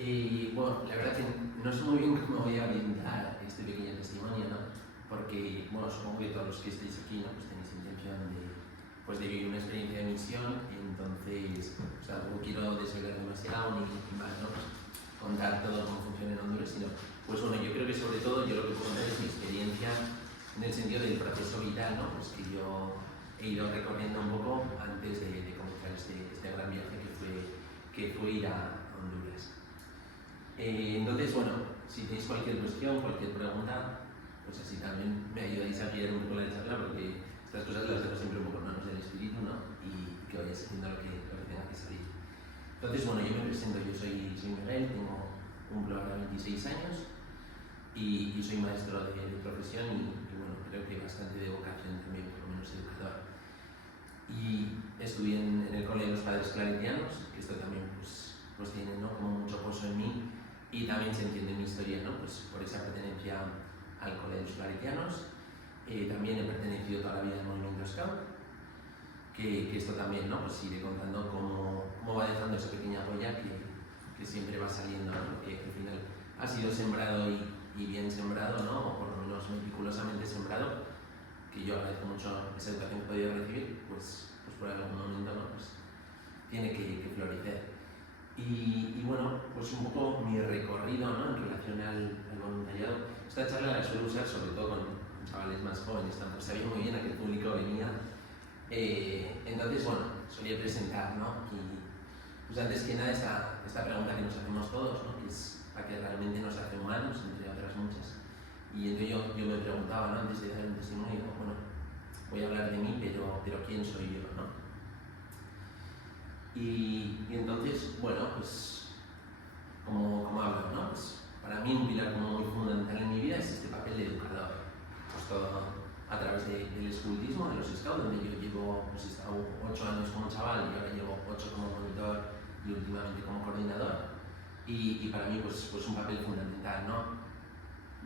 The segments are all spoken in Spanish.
Bueno, la verdad que no sé muy bien cómo voy a orientar este pequeño testimonio, ¿no? Porque, bueno, supongo que todos los que estáis aquí, ¿no? Pues tenéis intención de vivir una experiencia de misión, entonces, o sea, tampoco quiero desvelar demasiado ni más, ¿no? Pues contar todo cómo funciona en Honduras, sino, pues bueno, yo creo que sobre todo yo lo que puedo contar es mi experiencia en el sentido del proceso vital, ¿no? Pues que yo he ido recorriendo un poco antes de comenzar este gran viaje que fue ir a Honduras. Entonces, bueno, si tenéis cualquier cuestión, cualquier pregunta, pues así también me ayudáis a guiar un poco la charla, porque estas cosas las dejo siempre un poco en manos del espíritu, ¿no? Y que vaya saliendo lo que tenga que salir. Entonces, bueno, yo me presento, yo soy Miguel, tengo cumplo ahora 26 años y soy maestro de profesión y bueno, creo que bastante de vocación también, por lo menos educador. Y estudié en el Cole de los Padres Claretianos, que esto también pues tiene, ¿no? Como mucho pozo en mí. Y también se entiende mi historia, ¿no? Pues por esa pertenencia al Cole de los Claretianos. También he pertenecido toda la vida al movimiento Scout, que esto también, ¿no? Pues iré contando cómo va dejando esa pequeña polla que siempre va saliendo, ¿no? Que al final ha sido sembrado y bien sembrado, ¿no? O por lo menos meticulosamente sembrado, que yo agradezco mucho esa educación que he podido recibir, pues por algún momento, ¿no? Pues tiene que florecer. Y bueno, pues un poco mi recorrido, ¿no? En relación al voluntariado. Esta charla la suelo usar sobre todo con chavales más jóvenes, tanto sabía muy bien a qué público venía. Entonces, bueno, solía presentar, ¿no? Y pues antes que nada esta pregunta que nos hacemos todos, ¿no? Que es la que realmente nos hace humanos, entre otras muchas. Y entonces yo me preguntaba, ¿no? Antes de dar un testimonio, bueno, voy a hablar de mí, pero ¿quién soy yo, no? Y entonces, bueno, pues como hablo, ¿no? Pues para mí un pilar como muy fundamental en mi vida es este papel de educador. Pues todo a través del escultismo, de los scouts, donde yo llevo, pues he estado 8 años como chaval y ahora llevo 8 como monitor y últimamente como coordinador. Y para mí pues un papel fundamental, ¿no?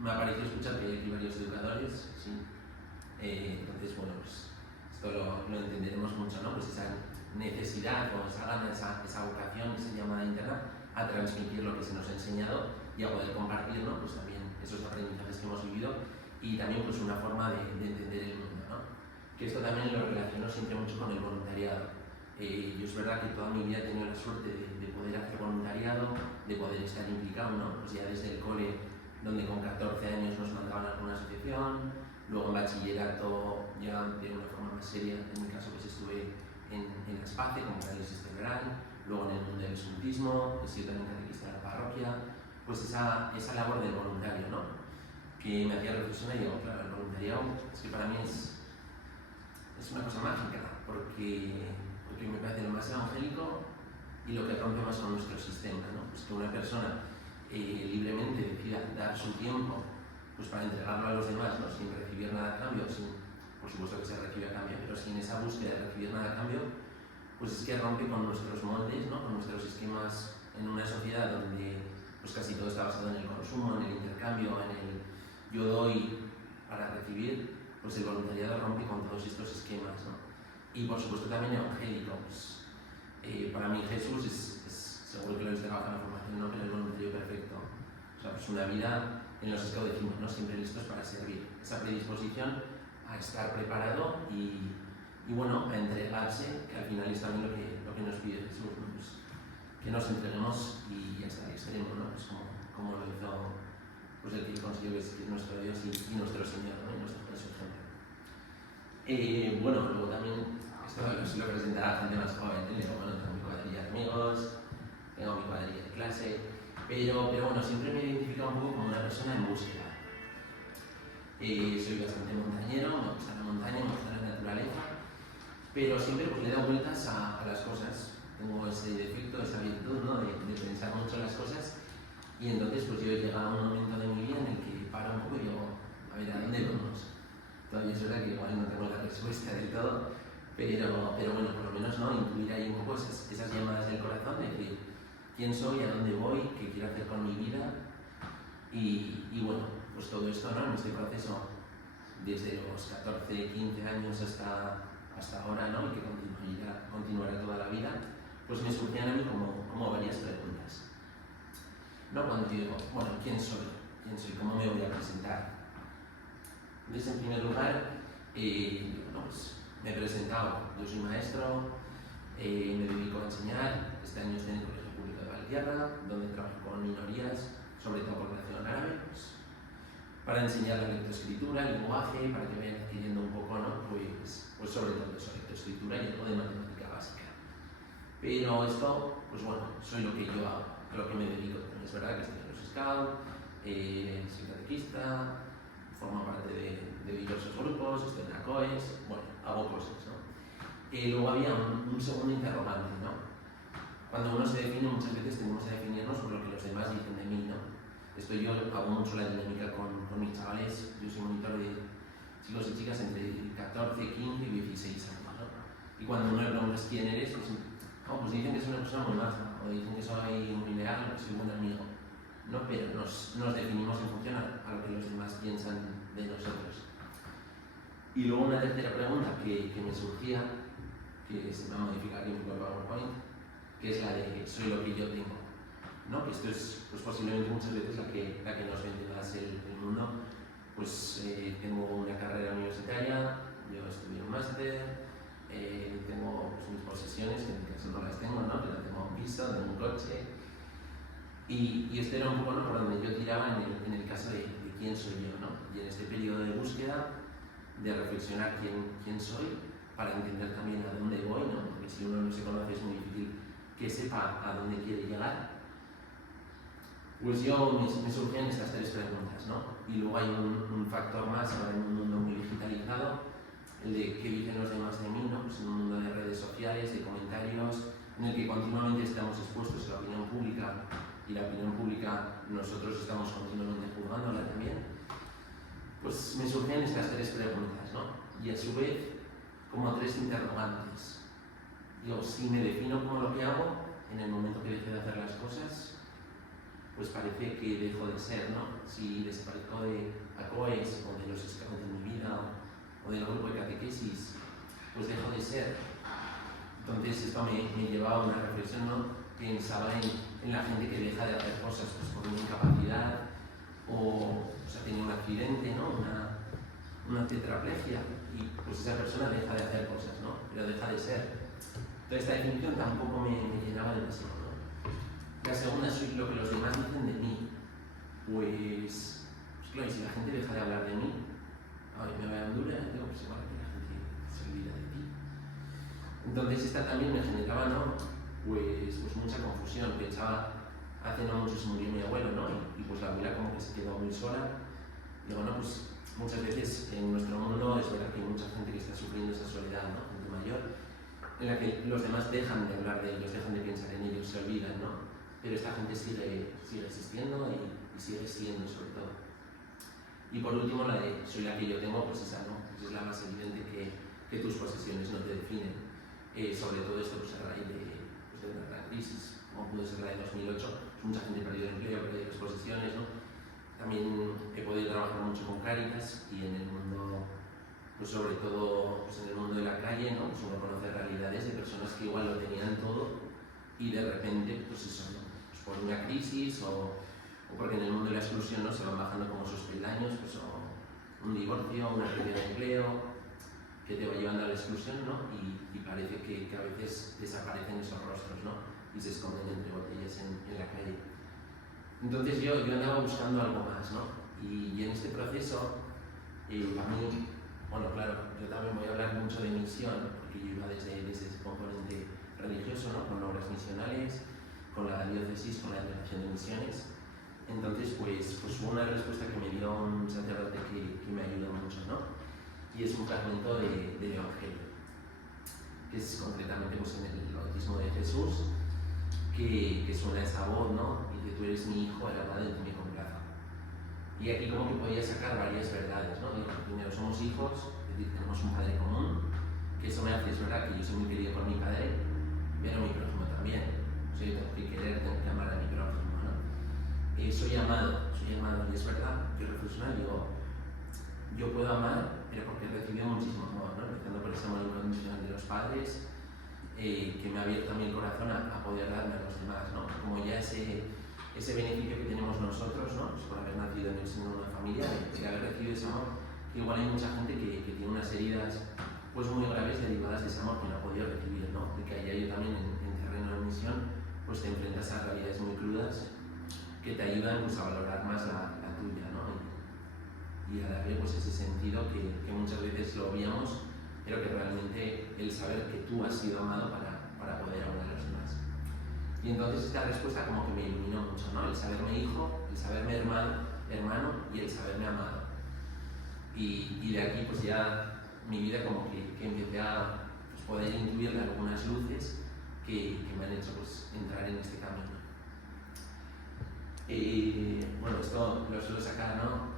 Me ha parecido escuchar que hay varios educadores, sí. Entonces, bueno, pues esto lo entenderemos mucho, ¿no? Pues esa necesidad o esa gana, esa vocación, esa llamada interna a transmitir lo que se nos ha enseñado y a poder compartir, ¿no? Pues también esos aprendizajes que hemos vivido y también pues una forma de entender el mundo, ¿no? Que esto también lo relaciono siempre mucho con el voluntariado. Yo es verdad que toda mi vida he tenido la suerte de poder hacer voluntariado, de poder estar implicado, ¿no? Pues ya desde el cole, donde con 14 años nos mandaban a alguna asociación, luego en bachillerato ya de una forma más seria, en mi caso pues estuve en la SPACE como catequista integral, luego en el mundo del escultismo, he sido también catequista de la parroquia, pues esa labor del voluntario, ¿no? Que me hacía reflexionar y digo, claro, el voluntariado es que para mí es una cosa mágica, porque me parece lo más evangélico y lo que rompe más con nuestro sistema, ¿no? Pues que una persona libremente decida dar su tiempo pues para entregarlo a los demás, ¿no? Sin recibir nada a cambio, por supuesto que se recibe a cambio, pero sin esa búsqueda de recibir nada a cambio, pues es que rompe con nuestros moldes, ¿no? Con nuestros esquemas en una sociedad donde pues casi todo está basado en el consumo, en el intercambio, en el yo doy para recibir, pues el voluntariado rompe con todos estos esquemas, ¿no? Y por supuesto también evangélico, pues para mí Jesús es seguro que lo habéis trabajado en la formación, ¿no? Pero el voluntario perfecto, o sea, pues una vida en los scouts decimos, ¿no? Siempre listos para servir, esa predisposición a estar preparado y bueno, a entregarse, que al final es también lo que nos pide Jesús, ¿no? Pues que nos entreguemos y hasta el extremo, ¿no? Pues como lo hizo pues el que consiguió que es nuestro Dios y nuestro Señor, ¿no? Y nuestro ejemplo. Bueno, luego también, esto lo suelo presentar a la gente más joven, ¿eh? Bueno, tengo mi cuadrilla de amigos, tengo mi cuadrilla de clase, pero bueno, siempre me he identificado un poco como una persona en búsqueda. Soy bastante montañero, me gusta la montaña, me gusta la naturaleza, pero siempre pues le he dado vueltas a las cosas. Tengo ese defecto, esa virtud, ¿no? de pensar mucho en las cosas, y entonces pues yo he llegado a un momento de mi vida en el que paro un poco y digo, a ver, ¿a dónde vamos? Todavía es verdad que igual no tengo la respuesta del todo, pero bueno, por lo menos no incluir ahí un poco esas llamadas del corazón de decir quién soy, a dónde voy, qué quiero hacer con mi vida y bueno, pues todo esto, ¿no? En este proceso desde los 14, 15 años hasta ahora, ¿no? Y que continuará toda la vida, pues me surgían a mí como varias preguntas. ¿no? Cuando yo digo, bueno, ¿quién soy? ¿Quién soy? ¿Cómo me voy a presentar? Entonces, en primer lugar, bueno, pues, me he presentado. Yo soy maestro, me dedico a enseñar. Este año estoy en el Colegio Público de Valtierra, donde trabajo con minorías, sobre todo población árabe, pues, para enseñar la lectoescritura, el lenguaje, para que vayan adquiriendo un poco, ¿no? Pues sobre todo eso, lectoescritura y algo de matemática básica. Pero esto, pues bueno, soy lo que yo hago, a lo que me dedico. Es verdad que estoy en los Scouts, soy catequista, formo parte de diversos grupos, estoy en la COES, bueno, hago cosas, ¿no? Luego había un segundo interrogante, ¿no? Cuando uno se define, muchas veces tenemos que definirnos por lo que los demás dicen de mí, ¿no? Esto yo hago mucho la dinámica con mis chavales. Yo soy monitor de chicos y chicas entre 14, 15 y 16 años, ¿no? Y cuando uno le preguntas quién eres, pues, pues dicen que soy una persona muy maja, o dicen que soy muy leal, o que soy un buen amigo, ¿no? Pero nos definimos en función a lo que los demás piensan de nosotros. Y luego una tercera pregunta que me surgía, que se me ha modificado aquí un poco el PowerPoint, que es la de soy lo que yo tengo, ¿no? Que esto es pues, posiblemente muchas veces la que nos vende más el mundo. Pues tengo una carrera universitaria, yo estudié un máster, tengo pues, mis posesiones, que en mi caso no las tengo, ¿no? Pero tengo un piso, tengo un coche. Y esto era un poco, ¿no? Por donde yo tiraba en el caso de quién soy yo, ¿no? Y en este periodo de búsqueda, de reflexionar quién soy, para entender también a dónde voy, ¿no? Porque si uno no se conoce es muy difícil que sepa a dónde quiere llegar. Pues yo me surgían estas tres preguntas, ¿no? Y luego hay un factor más ahora en un mundo muy digitalizado, el de qué dicen los demás de mí, ¿no? Pues en un mundo de redes sociales, de comentarios, en el que continuamente estamos expuestos a la opinión pública, y la opinión pública nosotros estamos continuamente juzgándola también. Pues me surgían estas tres preguntas, ¿no? Y a su vez, como tres interrogantes. Digo, si me defino como lo que hago, en el momento que deje de hacer las cosas, pues parece que dejo de ser, ¿no? Si desaparezco de ACOES o de los Scouts de mi vida o del grupo de catequesis, pues dejo de ser. Entonces esto me llevaba a una reflexión, ¿no? Pensaba en la gente que deja de hacer cosas pues, por una incapacidad o sea, tenía un accidente, ¿no? Una tetraplegia y pues esa persona deja de hacer cosas, ¿no? Pero deja de ser. Entonces esta definición tampoco me llenaba demasiado, ¿no? La segunda es lo que los demás dicen de mí. Pues claro, y si la gente deja de hablar de mí, me voy a Honduras, digo, pues igual que la gente se olvida de ti. Entonces esta también me generaba, ¿no? Pues mucha confusión. Pensaba, hace no mucho se murió mi abuelo, ¿no? Y pues la abuela como que se quedó muy sola. Digo, no, pues muchas veces en nuestro mundo es verdad que hay mucha gente que está sufriendo esa soledad, ¿no? Gente mayor, en la que los demás dejan de hablar de ellos, dejan de pensar en ellos, se olvidan, ¿no? Pero esta gente sigue existiendo y sigue siendo sobre todo. Y por último, la de soy la que yo tengo, pues esa no, pues es la más evidente que tus posesiones no te definen. Sobre todo esto pues a raíz de una gran crisis, como pudo ser la de 2008, pues mucha gente perdió el empleo, perdió las posesiones, ¿no? También he podido trabajar mucho con Cáritas y en el mundo, pues sobre todo pues en el mundo de la calle, ¿no? Pues uno conoce realidades de personas que igual lo tenían todo y de repente, pues eso, ¿no? Pues por una crisis o porque en el mundo de la exclusión, ¿no? Se van bajando como sus peldaños, pues o un divorcio, una pérdida de empleo, que te va llevando a la exclusión, ¿no? Y parece que a veces desaparecen esos rostros, ¿no? Y se esconden entre botellas en la calle. Entonces yo andaba buscando algo más, ¿no? Y en este proceso, a mí, bueno, claro, yo también voy a hablar mucho de misión, porque yo iba desde ese componente religioso, ¿no? Con obras misionales, con la diócesis, con la delegación de misiones. Entonces, pues hubo una respuesta que me dio un sacerdote que me ayudó mucho, ¿no? Y es un fragmento del Evangelio, que es concretamente pues, en el bautismo de Jesús, que suena esa voz, ¿no? Y que tú eres mi hijo, el amado en ti me complazo. Y aquí como que podía sacar varias verdades, ¿no? Digo, primero somos hijos, es decir, tenemos un padre común, que eso me hace, es verdad que yo soy muy querido por mi padre, pero mi prójimo también. O sea, yo tengo que querer, tengo que amar a mi prójimo, ¿no? Soy amado, y es verdad, yo reflexiono y digo, yo puedo amar, pero porque he recibido muchísimo amor, ¿no? Empezando por ese amor incondicional de los padres, que me ha abierto a mí el corazón a poder darme a los demás, ¿no? Como ya ese ese beneficio que tenemos nosotros, ¿no? Pues por haber nacido en el seno de una familia, de haber recibido ese amor. Igual hay mucha gente que tiene unas heridas pues muy graves derivadas de ese amor que no ha podido recibir, ¿no? Y que ahí yo también en terreno de misión pues te enfrentas a realidades muy crudas que te ayudan pues, a valorar más la tuya, ¿no? Y a darle pues, ese sentido que muchas veces lo obviamos, pero que realmente el saber que tú has sido amado para poder amar a los demás. Y entonces esta respuesta como que me iluminó mucho, ¿no? El saberme hijo, el saberme hermano y el saberme amado. Y de aquí pues ya mi vida como que empecé a pues, poder intuirle algunas luces que me han hecho pues, entrar en este camino. Bueno, esto lo suelo sacar, ¿no?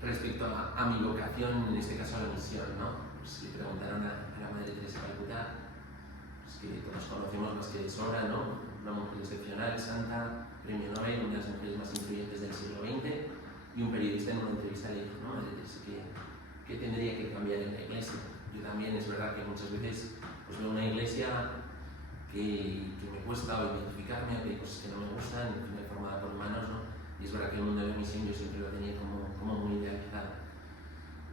Respecto a mi vocación, en este caso a la misión, ¿no? Pues le preguntaron a la Madre Teresa de Calcuta, pues que todos conocemos más que de sobra, ¿no? Una mujer excepcional, santa, premio Nobel, una de las mujeres más influyentes del siglo XX, y un periodista en una entrevista le dijo, ¿no? Madre Teresa, ¿qué tendría que cambiar en la iglesia? Yo también, es verdad que muchas veces pues, veo una iglesia que me cuesta identificarme, que hay cosas que no me gustan, en fin, formada por humanos, ¿no? Y es verdad que el mundo de la misión yo siempre lo tenía como muy idealizado.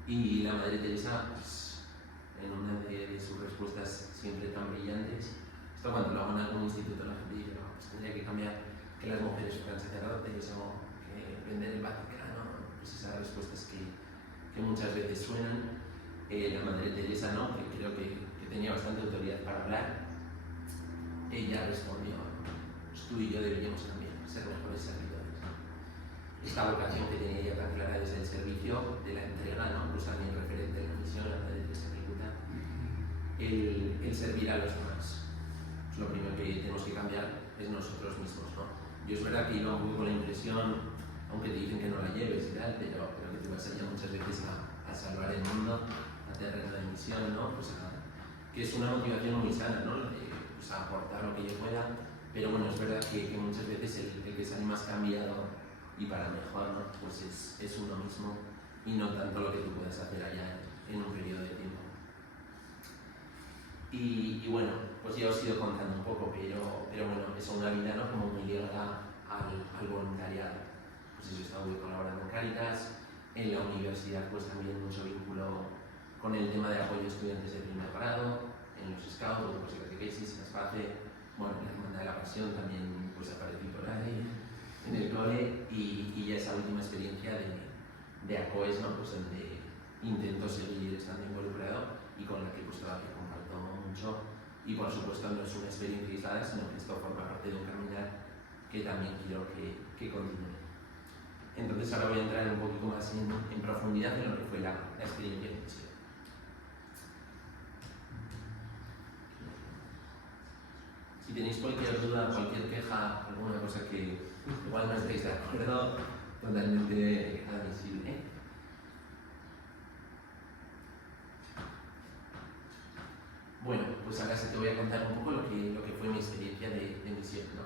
Y la Madre Teresa, pues, en una de sus respuestas siempre tan brillantes, esto cuando lo hago en algún instituto la gente dice, no, pues tendría que cambiar que las mujeres fueran sacerdotes o que vender el Vaticano, pues esas respuestas que muchas veces suenan. La Madre Teresa, ¿no? Que creo que tenía bastante autoridad para hablar, ella respondió, pues tú y yo deberíamos cambiar, ser mejores servidores. Esta vocación que tenía ella tan clara desde el servicio, de la entrega, ¿no? Pues también referente a la misión, la Madre Teresa de Calcuta, el servir a los demás. Pues lo primero que tenemos que cambiar es nosotros mismos, ¿no? Yo es verdad que iba un poco con la impresión, aunque te dicen que no la lleves y tal, pero que te vas allá muchas veces a salvar el mundo, a terreno de misión, ¿no? Pues que es una motivación muy sana, ¿no? Pues a aportar lo que yo pueda, pero bueno, es verdad que muchas veces el que sale más cambiado y para mejor, ¿no? Pues es uno mismo y no tanto lo que tú puedas hacer allá en un periodo de tiempo. Y bueno, pues ya os he ido contando un poco, pero bueno, es una vida, ¿no? Como muy ligada al voluntariado. Pues yo he estado colaborando en Cáritas, en la universidad pues también mucho vínculo con el tema de apoyo a estudiantes de primer grado, en los scouts, grupos de catequesis, en SPACE, bueno, en la Hermandad de la Pasión también pues aparecí por ahí en el cole y ya esa última experiencia de ACOES, ¿no? Pues donde intento seguir estando involucrado y con la que pues todavía comparto mucho y por supuesto no es una experiencia aislada, sino que esto forma parte de un caminar que también quiero que continúe. Entonces ahora voy a entrar un poquito más en profundidad en lo que fue la experiencia de misión. Si tenéis cualquier duda, cualquier queja, alguna cosa que igual no estáis de acuerdo, totalmente admisible. Bueno, pues ahora sí te voy a contar un poco lo que fue mi experiencia de misión, ¿no?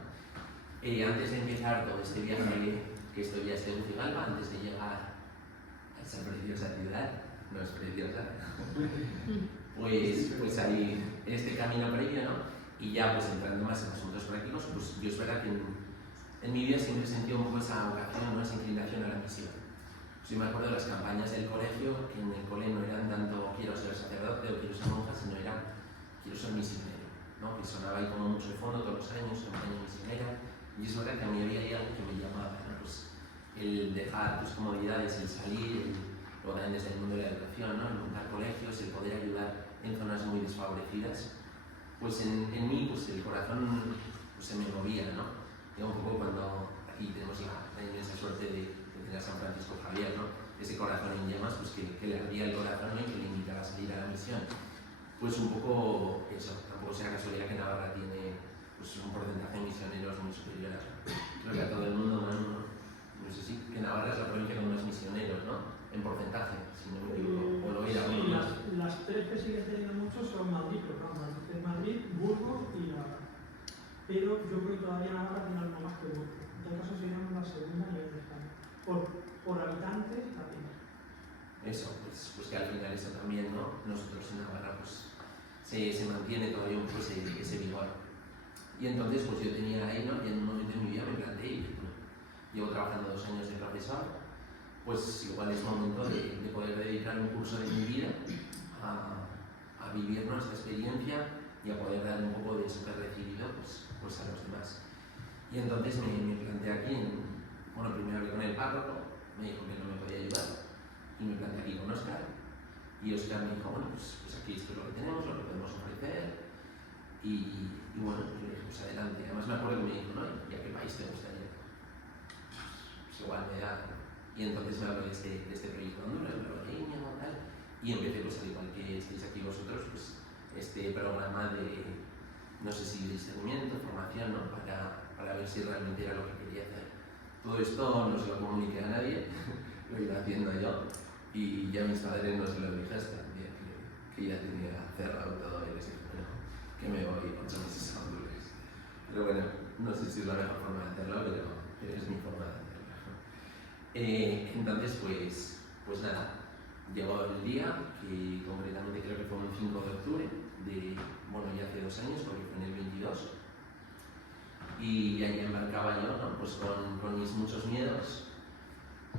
Antes de empezar todo este viaje que estoy ya en Tegucigalpa, antes de llegar a esa preciosa ciudad, no es preciosa, pues ahí en este camino previo, ¿no? Y ya pues entrando más en asuntos prácticos, pues yo es verdad que en mi vida siempre he sentido un poco esa vocación, ¿no? Esa inclinación a la misión. Yo me acuerdo de las campañas del colegio, que en el cole no eran tanto quiero ser sacerdote o quiero ser monja, sino era quiero ser misionero, ¿no? Que sonaba ahí como mucho de fondo todos los años, campaña misionera, y es verdad que a mí había algo que me llamaba, ¿no? Pues el dejar tus comodidades, el salir, luego también desde el mundo de la educación, ¿no? El montar colegios, el poder ayudar en zonas muy desfavorecidas, pues en mí pues el corazón pues, se me movía, ¿no? Y un poco cuando aquí tenemos la inmensa suerte de tener a San Francisco Javier, ¿no? Ese corazón en llamas, pues que le abría el corazón, ¿no? Y que le invitaba a salir a la misión. Pues un poco eso, tampoco sea casualidad que Navarra tiene pues, un porcentaje de misioneros muy superior a, creo que a todo el mundo, no sé si, que Navarra es la provincia con más misioneros, ¿no? En porcentaje, si no me equivoco, o lo era sí, uno más. Las tres que siguen teniendo muchos son Madrid, pero claro, Madrid, Burgos y Navarra. Pero yo creo que todavía Navarra tiene algo más que Burgos. En todo caso seríamos la segunda a nivel de España. Por habitantes también. Eso, pues que al final eso también, ¿no? Nosotros en Navarra pues se mantiene todavía un poco ese vigor. Y entonces pues yo tenía ahí, ¿no? Y en un momento de mi vida me planteé, bueno, llevo trabajando 2 años de profesor, pues igual es momento de poder dedicar un curso de mi vida a vivir nuestra experiencia y a poder dar un poco de eso que he recibido pues a los demás. Y entonces me planteé aquí, primero hablé con el párroco, me dijo que no me podía ayudar, y me planteé aquí con Óscar, y Óscar me dijo, pues aquí esto es lo que tenemos, lo que podemos ofrecer, y bueno, yo le dije, pues adelante. Además me acuerdo que me dijo, ¿y a qué país te gustaría? Pues igual me da. Y entonces me habló de este proyecto de Honduras, me habló de Íñigo, tal, y empecé, pues al igual que estáis aquí vosotros, pues este programa de, no sé si discernimiento, formación, ¿no? Para ver si realmente era lo que quería hacer. Todo esto no se lo comuniqué a nadie, lo iba haciendo yo, y ya mis padres no se lo dije hasta el día que ya tenía cerrado todo, y les dije, bueno, que me voy 8 meses a Honduras. Pero bueno, no sé si es la mejor forma de hacerlo, pero es mi forma de hacerlo. Entonces, pues nada, llegó el día, que concretamente creo que fue un 5 de octubre, ya hace 2 años, porque fue en el 22, y ahí embarcaba yo, ¿no? Pues con mis muchos miedos.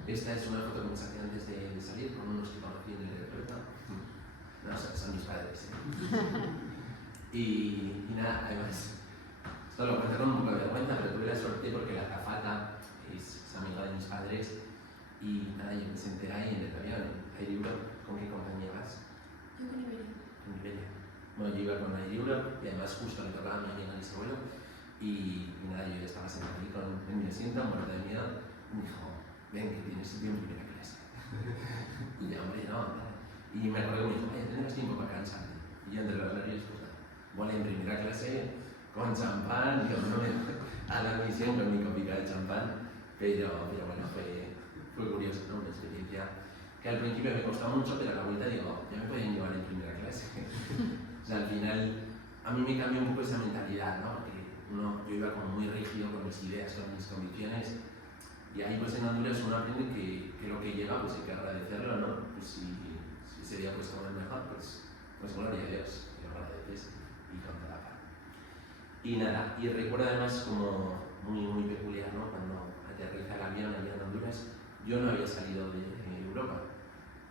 Esta es una foto que me saqué antes de salir, con unos que conocí en el aeropuerto. No, son mis padres. Y nada, además, esto lo cuento con un poco de vergüenza, pero tuve la suerte porque la azafata es amiga de mis padres, y nada, yo me senté ahí en el avión, Air Europe. ¿Con qué compañía vas? Yo con Iberia. Con Iberia. Bueno, yo iba con Air Europe, y además justo me tocaba a mi amiga en ese vuelo, y nada, yo ya estaba sentado ahí en mi asiento, muerto de miedo, y me dijo, ven que tienes sitio en primera clase. Y ya, hombre, no. Y me acuerdo que me dijo, tendrás tiempo para cansarte. Y yo entre los nervios, pues nada, volé en primera clase, con champán, a la misión con mi copica de champán, pero bueno, fue curioso, ¿no? Una experiencia que al principio me costó mucho, pero a la vuelta digo, ya me pueden llevar en primera clase. O sea, al final, a mí me cambió un poco esa mentalidad, ¿no? Porque yo iba como muy rígido con mis ideas, con mis convicciones, y ahí pues en Honduras uno aprende que lo que llega pues hay que agradecerlo, ¿no? Pues si ese día pues como el mejor, pues gloria a Dios, que lo agradeces y con toda la paz. Y nada, y recuerdo además como muy peculiar, ¿no? Cuando aterriza el avión allá en Honduras, yo no había salido de Europa.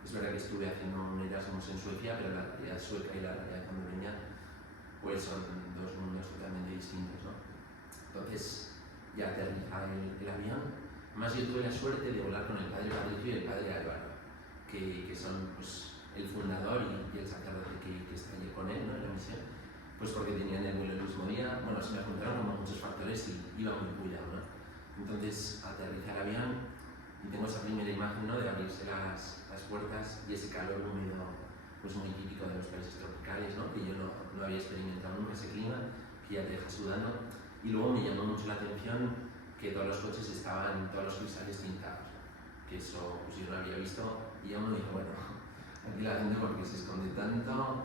Es verdad que estuve haciendo un Erasmus en Suecia, pero la realidad sueca y la realidad hondureña pues son 2 mundos totalmente distintos, ¿no? Entonces ya aterriza el avión. Además yo tuve la suerte de volar con el padre Patricio y el padre Álvaro, que son pues el fundador y el sacerdote que está allí con él, ¿no? En la misión, pues porque tenían el vuelo el mismo día. Bueno, se me juntaron como muchos factores y iba muy cuidado, ¿no? Entonces aterriza el avión y tengo esa primera imagen, ¿no? De abrirse las puertas y ese calor húmedo pues muy típico de los países tropicales, ¿no? Que yo no había experimentado nunca ese clima, que ya te deja sudando. Y luego me llamó mucho la atención que todos los coches estaban, todos los cristales tintados, que eso pues yo no había visto, y ya uno dijo, bueno, aquí la gente porque se esconde tanto,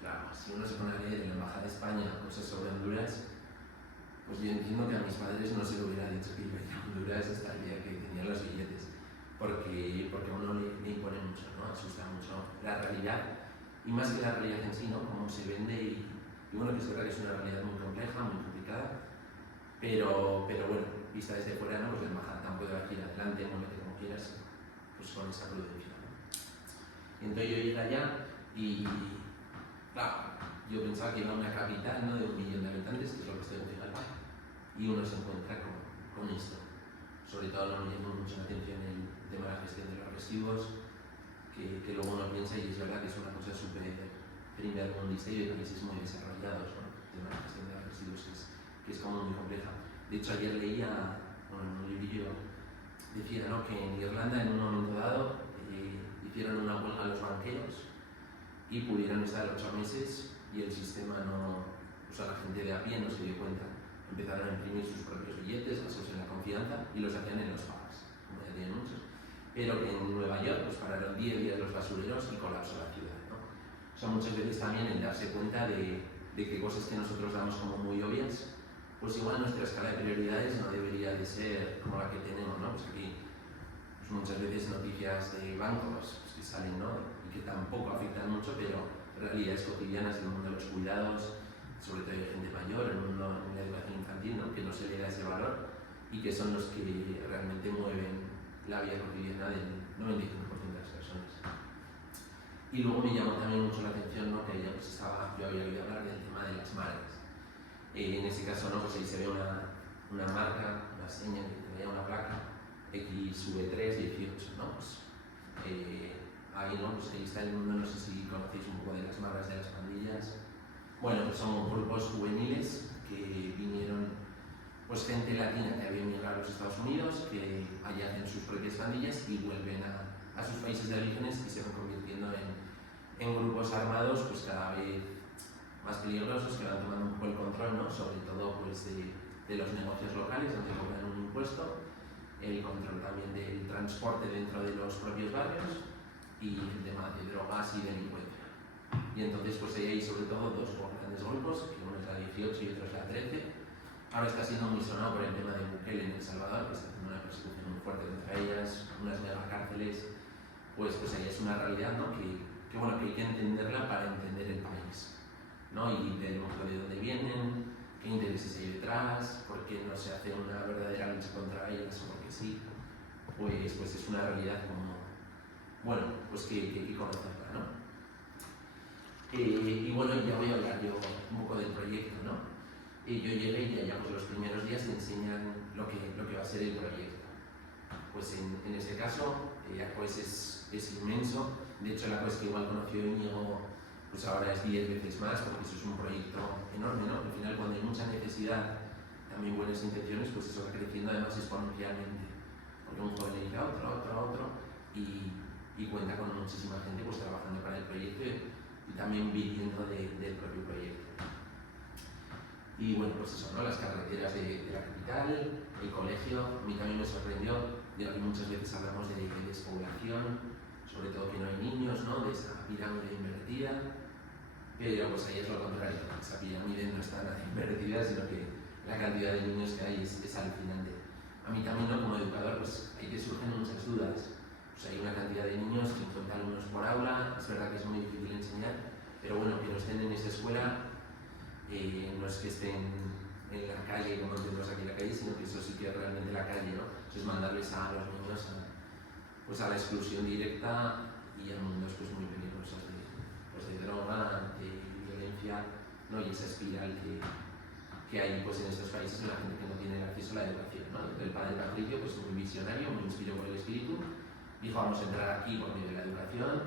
claro, si uno se pone a leer en la Embajada de España cosas sobre Honduras, pues yo entiendo que a mis padres no se lo hubiera dicho que iba a ir a Honduras hasta el día que tenían los billetes, porque a uno le impone mucho, ¿no? Asusta mucho la realidad, y más que la realidad en sí, ¿no? Cómo se vende, y bueno, que es verdad que es una realidad muy compleja, muy complicada, pero bueno, vista desde fuera, ¿no? Pues la embajada tampoco puede ir adelante, muévete como quieras, pues con esa prudencia, ¿no? Y entonces yo llegué allá y, claro, yo pensaba que iba a una capital, ¿no? De 1 millón de habitantes, que es lo que estoy en Tegucigalpa, y uno se encuentra con esto. Sobre todo no me llamó mucho la atención el tema de la gestión de los residuos, que luego uno piensa, y es verdad que es una cosa súper primer mundista y de países muy desarrollados, ¿no? El tema de la gestión de los residuos que es como muy compleja. De hecho, ayer leía, en un librillo, decía, ¿no? Que en Irlanda en un momento dado hicieron una huelga a los banqueros y pudieron estar 8 meses y el sistema no, o sea, la gente de a pie no se dio cuenta. Empezaron a imprimir sus propios billetes basados en la confianza y los hacían en los pubs, como ya tienen muchos. Pero que en Nueva York pues pararon 10 días los basureros y colapsó la ciudad, ¿no? O sea, muchas veces también el darse cuenta de que cosas que nosotros damos como muy obvias, pues igual nuestra escala de prioridades no debería de ser como la que tenemos, ¿no? Pues aquí pues muchas veces noticias de bancos pues que salen, ¿no? Y que tampoco afectan mucho, pero realidades cotidianas en el mundo de los cuidados, sobre todo de gente mayor, en la educación infantil, ¿no? Que no se le da ese valor, y que son los que realmente mueven la vida cotidiana del 95% de las personas. Y luego me llamó también mucho la atención, ¿no? Que yo había oído hablar del tema de las marcas. En ese caso, ¿no? Pues ahí se ve una marca, una seña que tenía una placa XV318, ¿no? Pues, ahí, ¿no? Pues ahí está el mundo, no sé si conocéis un poco de las marcas de las pandillas. Bueno, pues son grupos juveniles que vinieron, pues gente latina que había emigrado a los Estados Unidos, que allá hacen sus propias pandillas y vuelven a sus países de orígenes y se van convirtiendo en grupos armados pues cada vez más peligrosos, que van tomando un poco el control, ¿no? Sobre todo pues de los negocios locales donde cobran un impuesto, el control también del transporte dentro de los propios barrios y el tema de drogas y delincuencia. Y entonces pues ahí hay sobre todo dos grandes grupos, que uno es la 18 y otro es la 13. Ahora está siendo muy sonado por el tema de Bukele en El Salvador, que está haciendo una persecución muy fuerte contra ellas, unas megacárceles. Pues ahí es una realidad, ¿no? que hay que entenderla para entender el país, ¿no? Y ver de dónde vienen, qué intereses hay detrás, por qué no se hace una verdadera lucha contra ellas o porque sí. Pues es una realidad como, bueno, pues que hay que conocerla, ¿no? Y bueno, ya voy a hablar yo un poco del proyecto, ¿no? Yo llegué y ya pues los primeros días te enseñan lo que va a ser el proyecto. Pues en ese caso, pues es inmenso. De hecho, la cosa que igual conoció Íñigo, pues ahora es 10 veces más, porque eso es un proyecto enorme, ¿no? Al final, cuando hay mucha necesidad, también buenas intenciones, pues eso va creciendo además exponencialmente. Porque un joven le dice a otro, y cuenta con muchísima gente pues trabajando para el proyecto y también viviendo del propio proyecto. Y bueno, pues eso, ¿no? Las carreteras de la capital, el colegio, a mí también me sorprendió, de lo que muchas veces hablamos de despoblación, sobre todo que no hay niños, ¿no? De esa pirámide invertida, pero pues ahí es lo contrario, esa pirámide no está nada invertida, sino que la cantidad de niños que hay es alucinante. A mí también, ¿no? Como educador, pues ahí te surgen muchas dudas. Pues hay una cantidad de niños, 50 alumnos por aula, es verdad que es muy difícil enseñar, pero bueno, que no estén en esa escuela, no es que estén en la calle, como entendemos aquí en la calle, sino que eso sí que es realmente la calle, ¿no? Eso es mandarles a los niños a la exclusión directa y a mundos pues, muy peligrosos de droga, de violencia, ¿no? Y esa espiral que hay pues, en estos países en la gente que no tiene acceso a la educación, ¿no? El padre Patricio, pues muy visionario, muy inspirado por el espíritu, dijo vamos a entrar aquí por medio de la educación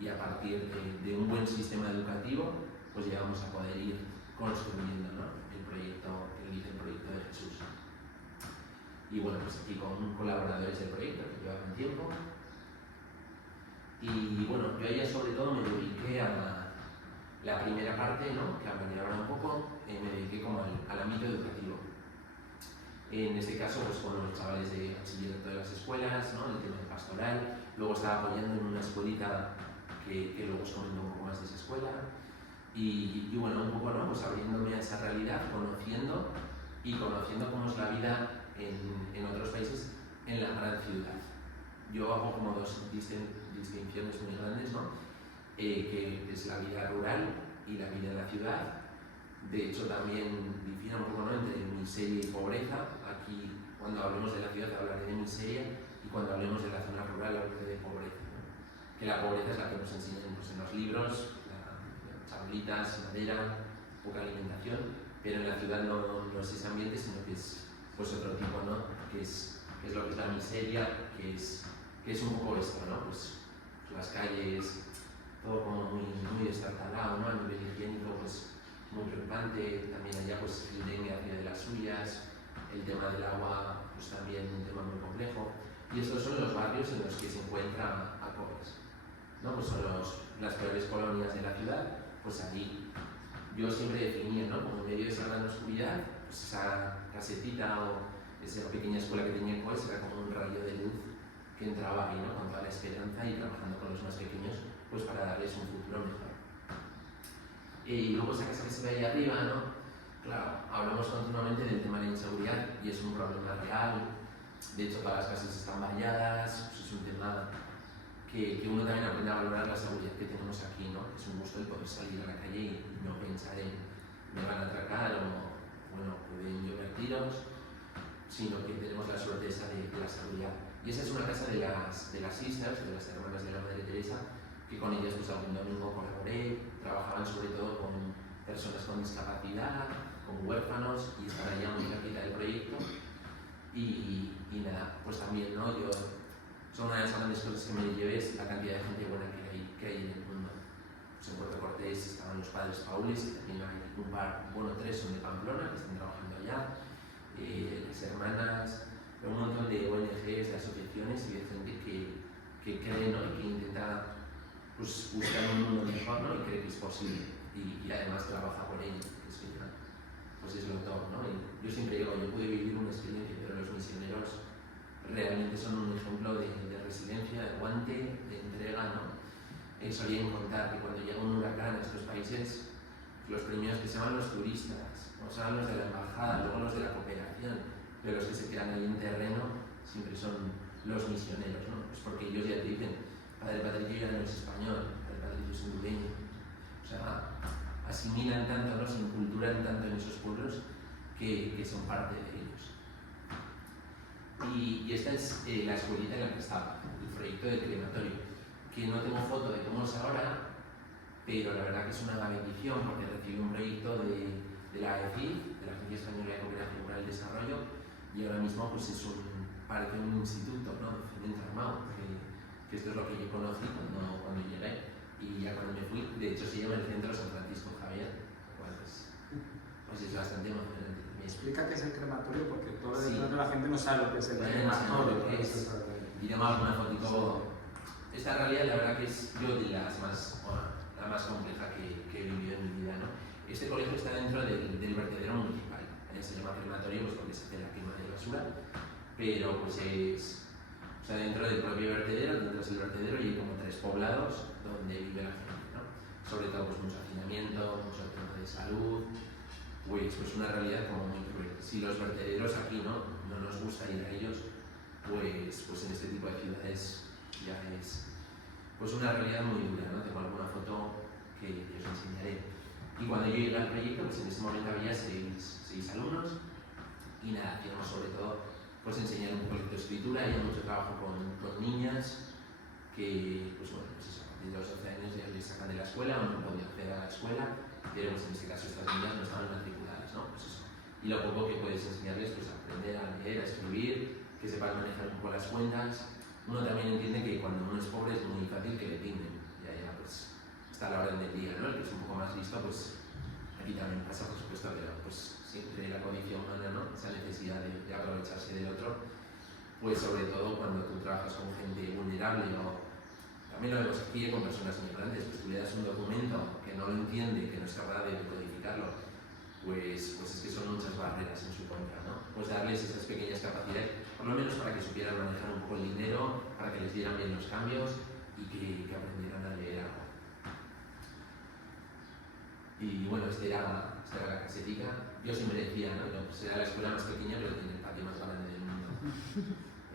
y a partir de un buen sistema educativo pues ya vamos a poder ir construyendo, ¿no? el proyecto de Jesús. Y bueno, pues aquí con colaboradores del proyecto que llevaban tiempo. Y bueno, yo ya sobre todo me dediqué a la primera parte, ¿no? Que hablaré ahora un poco, me dediqué como al ámbito educativo. En este caso, pues con los chavales de bachillerato de las escuelas, ¿no? El tema de pastoral. Luego estaba apoyando en una escuelita que luego os comento un poco más de esa escuela. Y bueno, un poco, ¿no? Pues abriéndome a esa realidad, conociendo cómo es la vida en otros países en la gran ciudad. Yo hago como dos distinciones muy grandes, ¿no? Que es la vida rural y la vida en la ciudad. De hecho, también difiere un poco, ¿no? Entre miseria y pobreza. Aquí, cuando hablemos de la ciudad, hablaré de miseria, y cuando hablemos de la zona rural, hablaré de pobreza, ¿no? Que la pobreza es la que nos enseñan pues, en los libros, chablitas, madera, poca alimentación, pero en la ciudad no es ese ambiente, sino que es pues, otro tipo, ¿no? Que es lo que es la miseria, que es un poco esto, ¿no? Pues las calles, todo como muy destartalado, ¿no? A nivel higiénico, pues muy preocupante. También allá pues el dengue hacía de las suyas, el tema del agua pues también un tema muy complejo. Y estos son los barrios en los que se encuentra Acoes, ¿no? Pues son las peores colonias de la ciudad. Pues ahí yo siempre definía, ¿no? Como en medio de esa gran oscuridad, pues esa casetita o esa pequeña escuela que tenía Acoes era como un rayo de luz que entraba ahí, ¿no? Con toda la esperanza y trabajando con los más pequeños pues para darles un futuro mejor. Y luego esa casa que se ve ahí arriba, ¿no? Claro, hablamos continuamente del tema de la inseguridad y es un problema real. De hecho, todas las casas están variadas, pues es un tema que uno también aprende a valorar la seguridad que tenemos aquí, ¿no? Es un gusto el poder salir a la calle y no pensar en me van a atracar o, bueno, pueden llover tiros. sino que tenemos la suerte esa de la seguridad. Y esa es una casa de las sisters, de las hermanas de la Madre Teresa, que con ellas pues algún domingo colaboré, trabajaban sobre todo con personas con discapacidad, con huérfanos, y están allá muy cerquita del proyecto. Y nada, pues también, ¿no? Son una de las grandes cosas que me llevé es la cantidad de gente buena que hay en el mundo. Pues en Puerto Cortés estaban los padres Paulis, y también hay un par, bueno, 3 son de Pamplona, que están trabajando allá, las hermanas, un montón de ONGs, de asociaciones y de gente que cree, ¿no? Y que intenta pues, buscar un mundo mejor, ¿no? Y cree que es posible y además trabaja por ello, que es que, pues es lo top, ¿no? Y yo siempre digo, yo pude vivir una experiencia, pero los misioneros realmente son un ejemplo de resiliencia, de aguante, de entrega, ¿no? Solían contar que cuando llega un huracán a estos países, los primeros que se van los turistas, o se van los de la embajada, luego los de la cooperación, pero los que se quedan ahí en terreno siempre son los misioneros, ¿no? Pues porque ellos ya te dicen, Padre Patricio ya no es español, Padre Patricio es hondureño. O sea, asimilan tanto, ¿no? Se inculturan tanto en esos pueblos que son parte de ellos. Y esta es la escuelita en la que estaba, el proyecto del crematorio, que no tengo foto de cómo es ahora, pero la verdad que es una bendición porque recibí un proyecto de la AECI, de la Agencia Española de Cooperación para el Desarrollo, y ahora mismo pues es parece un instituto, ¿no? De cemento armado, que esto es lo que yo conocí cuando llegué, y ya cuando me fui, de hecho se llama el Centro San Francisco Javier, pues es bastante emocionante. Explica qué es el crematorio porque todo Sí. la gente no sabe lo que es el crematorio. Y llamamos una fotito. Esta realidad la verdad que es yo de la más compleja que he vivido en mi vida, ¿no? Este colegio está dentro del vertedero municipal. Se llama crematorio pues porque se hace la quema de basura, pero pues es, o sea, dentro del propio vertedero, dentro del vertedero y hay como 3 poblados donde vive la gente, ¿no? Sobre todo pues mucho hacinamiento, mucho tema de salud, pues una realidad como muy cruel. Si los vertederos aquí no nos gusta ir a ellos, pues en este tipo de ciudades ya es pues una realidad muy dura, ¿no? Tengo alguna foto que os enseñaré. Y cuando yo llegué al proyecto, pues en ese momento había 6 alumnos y nada, hacíamos sobre todo pues enseñar un poco de escritura, había mucho trabajo con niñas que, pues bueno, pues eso, a partir de los 12 años ya les sacan de la escuela o no podían acceder a la escuela, pero pues en este caso estas niñas no estaban matriculadas, ¿no? Pues eso. Y lo poco que puedes enseñarles, pues aprender a leer, a escribir, que sepan manejar un poco las cuentas. Uno también entiende que cuando uno es pobre es muy fácil que le tinden, ya pues está a la orden del día, ¿no? El que es un poco más listo, pues aquí también pasa, por supuesto, pero pues siempre la condición humana, ¿no? Esa necesidad de aprovecharse del otro, pues sobre todo cuando tú trabajas con gente vulnerable o también lo vemos aquí con personas migrantes, pues tú le das un documento que no lo entiende, que no es capaz de decodificarlo, pues es que son muchas barreras en su contra, ¿no? Pues darles esas pequeñas capacidades, por lo menos para que supieran manejar un poco el dinero, para que les dieran bien los cambios y que aprendieran a leer algo. Y bueno, esta era la casetica. Yo siempre decía, ¿no? Pues era la escuela más pequeña, pero tiene el patio más grande del mundo,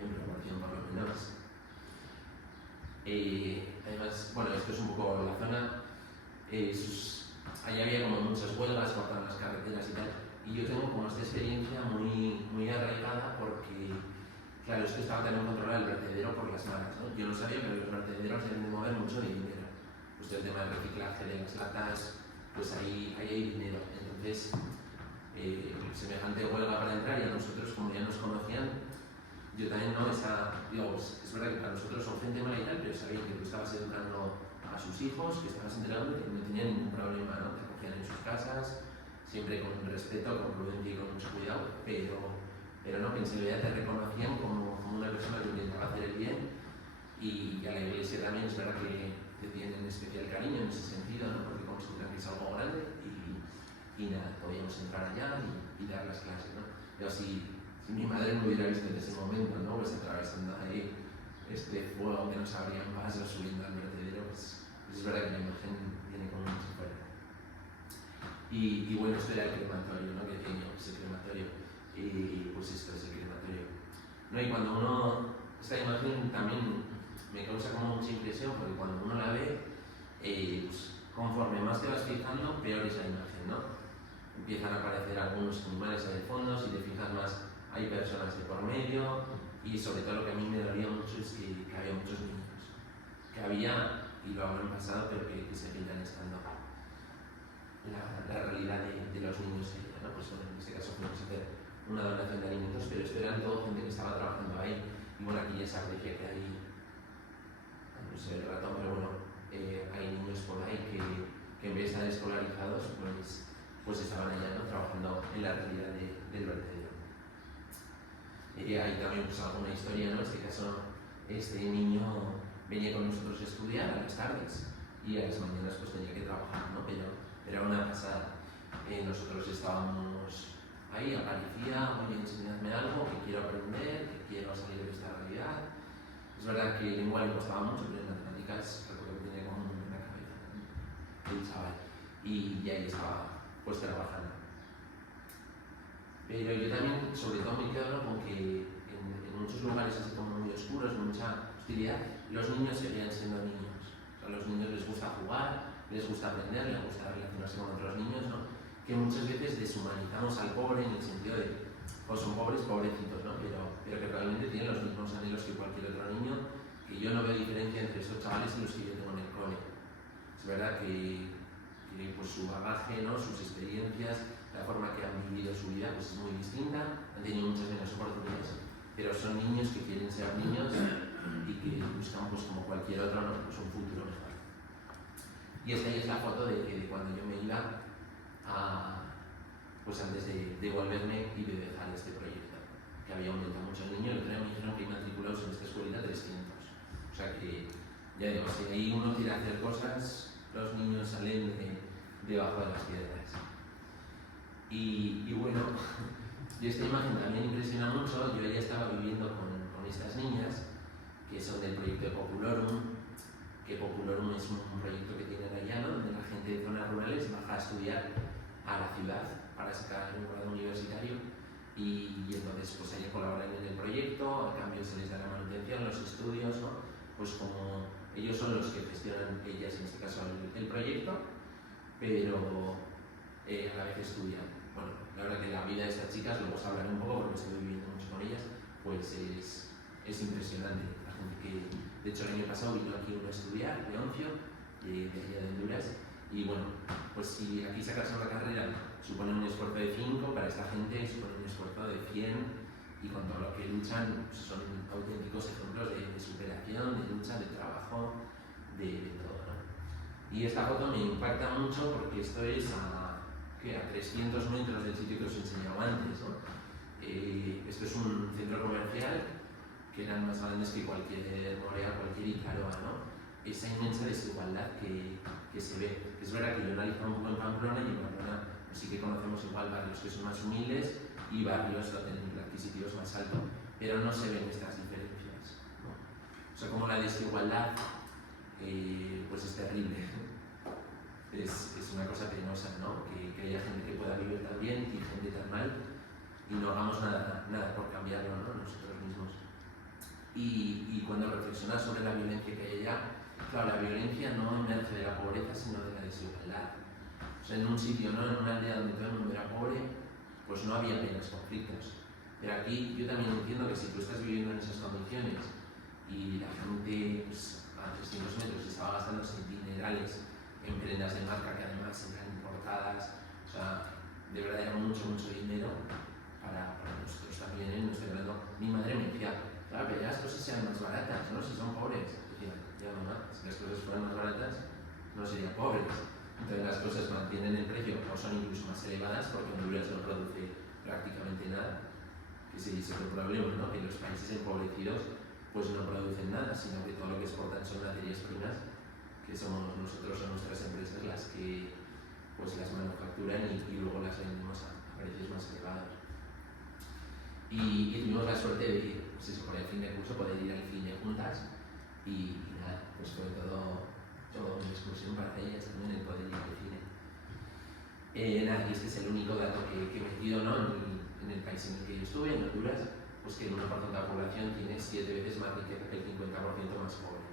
en proporción por lo menos. Además, bueno, esto es un poco la zona. Allí había como muchas huelgas, cortaban las carreteras y tal. Y yo tengo como esta experiencia muy arraigada porque, claro, esto estaba también controlado el vertedero por las maras, ¿no? Yo no sabía, pero los vertederos deben de mover mucho dinero. Pues el tema del reciclaje de las latas, pues ahí hay dinero. Entonces, semejante huelga para entrar y a nosotros, como ya nos conocían, yo también no, digo, pues, es verdad que para nosotros son gente mala y tal, pero sabían que tú estabas educando a sus hijos, que estabas entrenando y que no tenían ningún problema, ¿no? Te cogían en sus casas, siempre con respeto, con prudencia y con mucho cuidado, pero no, que enseguida te reconocían como una persona que intentaba hacer el bien y a la iglesia también es verdad que te tienen especial cariño en ese sentido, ¿no? Porque consideran que es algo grande y nada, podíamos entrar allá y dar las clases, ¿no? Pero si mi madre me hubiera visto en ese momento, ¿no? Pues atravesando ahí este fuego que nos abrían pasos subiendo al vertedero, pues es verdad que la imagen viene como mucho fuerte. Y bueno, esto era el crematorio, ¿no? Que decía yo, ese crematorio. Y pues esto es el crematorio. ¿No? Y cuando uno, esta imagen también me causa como mucha impresión, porque cuando uno la ve, pues conforme más te vas fijando, peor es la imagen, ¿no? Empiezan a aparecer algunos animales ahí de fondo, si te fijas más hay personas de por medio y sobre todo lo que a mí me dolía mucho es que había muchos niños, que había, y lo habrán pasado, pero que seguirán estando. La realidad de los niños sería, ¿no? Pues bueno, en este caso fuimos a hacer una donación de alimentos, pero esto eran todo gente que estaba trabajando ahí. Y bueno, aquí ya se aprecia que hay, no sé el ratón, pero bueno, hay niños por ahí que en vez de estar escolarizados, pues estaban allá, ¿no? Trabajando en la realidad del vertedero. Hay también pues alguna historia, ¿no? En este caso, este niño venía con nosotros a estudiar a las tardes y a las mañanas pues tenía que trabajar, ¿no? Pero era una pasada. Nosotros estábamos ahí, aparecía, oye, enseñadme algo, que quiero aprender, que quiero salir de esta realidad. Es verdad que lengua le costaba mucho, pero en matemáticas recuerdo que tenía como en la cabeza el chaval. Y ahí estaba pues trabajando. Pero yo también, sobre todo, me quedo, ¿no? Con que en muchos lugares así como muy oscuros, mucha hostilidad, los niños seguían siendo niños. O sea, a los niños les gusta jugar, les gusta aprender, les gusta relacionarse con otros niños, ¿no? Que muchas veces deshumanizamos al pobre en el sentido de, pues son pobres, pobrecitos, ¿no? Pero que realmente tienen los mismos anhelos que cualquier otro niño, que yo no veo diferencia entre esos chavales y los que yo tengo en el cole. Es verdad que pues su bagaje, ¿no? Sus experiencias, la forma que han vivido su vida pues es muy distinta, han tenido muchas menos oportunidades, pero son niños que quieren ser niños y que buscan pues como cualquier otro, ¿no? Pues un futuro mejor. Y esta es la foto de cuando yo me iba pues antes de volverme y de dejar este proyecto, que había aumentado mucho el niño. El otro día me dijeron que hay matriculados en esta escuelita 300. O sea que, ya digo, si ahí uno quiere hacer cosas, los niños salen debajo de las piedras. Y bueno, y esta imagen también impresiona mucho. Yo ya estaba viviendo con estas niñas, que son del proyecto de Populorum, que Populorum es un proyecto que tienen allá, ¿no? Donde la gente de zonas rurales baja a estudiar a la ciudad para sacar un grado universitario y entonces pues allá colaboran en el proyecto, a cambio se les da la manutención, los estudios, ¿no? Pues como ellos son los que gestionan, ellas en este caso, el proyecto, pero a la vez estudian. Bueno, la verdad que la vida de estas chicas, luego os hablaré un poco porque estoy viviendo mucho con ellas, pues es impresionante. La gente que, de hecho el año pasado vino aquí uno a estudiar, Leoncio, de allá de Honduras, y bueno, pues si aquí sacarse una carrera supone un esfuerzo de 5, para esta gente supone un esfuerzo de 100, y con todo lo que luchan pues son auténticos ejemplos de superación, de lucha, de trabajo, de todo, ¿no? Y esta foto me impacta mucho porque esto es a 300 metros del sitio que os he enseñado antes, ¿no? Esto es un centro comercial que eran más grandes que cualquier Morea, cualquier Itaroa, ¿no? Esa inmensa desigualdad que se ve. Es verdad que yo he analizado un poco en Pamplona, y en Pamplona pues sí que conocemos igual barrios que son más humildes y barrios donde el adquisitivo es más alto, pero no se ven estas diferencias, ¿no? O sea, como la desigualdad pues es terrible. Es una cosa penosa, ¿no? Que haya gente que pueda vivir tan bien y gente tan mal y no hagamos nada por cambiarlo, ¿no? Nosotros mismos. Y cuando reflexionas sobre la violencia que hay allá, claro, la violencia no emerge de la pobreza, sino de la desigualdad. O sea, en un sitio, ¿no? En una aldea donde todo el mundo era pobre, pues no había apenas conflictos. Pero aquí yo también entiendo que si tú estás viviendo en esas condiciones y la gente pues, a 300 metros estaba gastándose en dinerales en prendas de marca que además eran importadas, o sea, de verdad era mucho dinero para nosotros también, ¿eh? No estoy hablando. Mi madre me decía, claro, pero ya las cosas sean más baratas, ¿no? Si son pobres. Decía, ya mamá, si las cosas fueran más baratas, no serían pobres. Entonces las cosas mantienen el precio o son incluso más elevadas porque Honduras no produce prácticamente nada. Que ese es otro problema, ¿no? Que los países empobrecidos pues no producen nada, sino que todo lo que exportan son materias primas, que somos nosotros o nuestras empresas las que pues las manufacturan y luego las vendemos a precios más elevados. Y tuvimos la suerte de, pues eso, por el fin de curso, poder ir al cine juntas y nada, pues fue todo una excursión para ellas también el poder ir al cine. Nada, y este es el único dato que he metido, ¿no? en el país en el que yo estuve, en Honduras, pues que el 1% de la población tiene 7 veces más riqueza que el 50% más pobre.